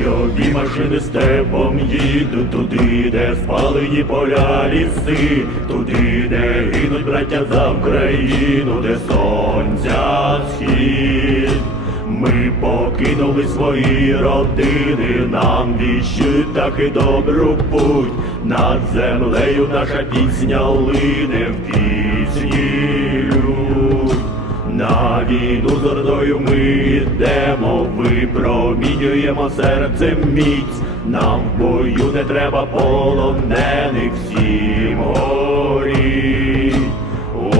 Важкі машини степом їдуть туди, де спалені поля ліси, туди, де гинуть браття за Україну, де сонця схід. Ми покинули свої родини, нам так і добру путь. Над землею наша пісня лине в пісні людь. На війну з ордою ми йдемо, випромінюємо серцем міць. Нам в бою не треба полонених всім горіть. О,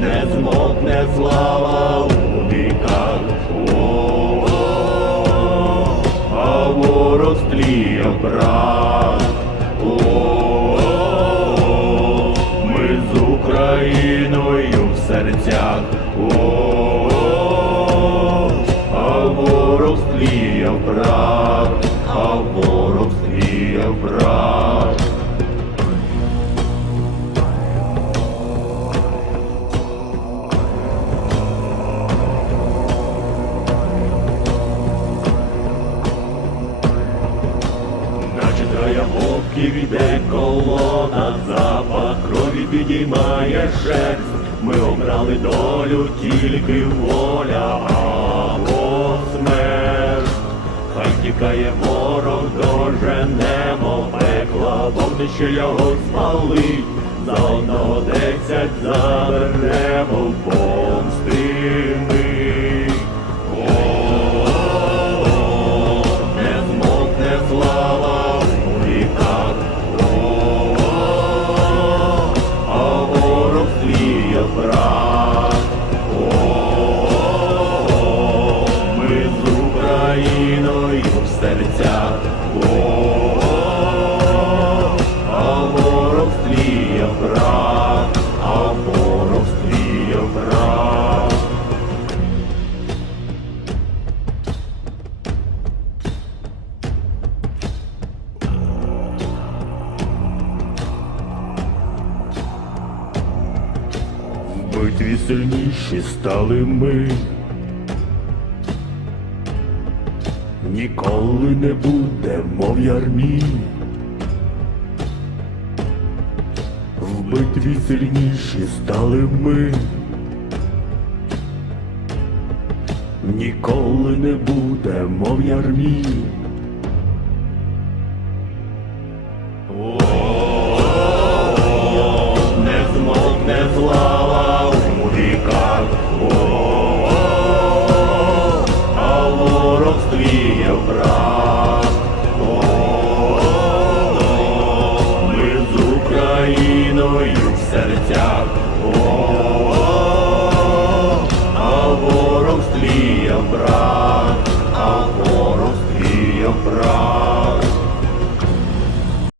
не змокне слава у віках. О, а ворог брат. О, ми з Україною в серцях. О, а ворог стліє брат, а ворог стліє брат. Іде колона, запах крові підіймає шерсть. Ми обрали долю, тільки воля або смерть. Хай тікає ворог, доженемо пекла, вогнище його спалить. За одного десять заберемо битві сильніші стали ми. Ніколи не будемо в ярмі. В битві сильніші стали ми. Ніколи не будемо в ярмі. брат, о, ми з Україною в серцях, о, а ворог стріяв.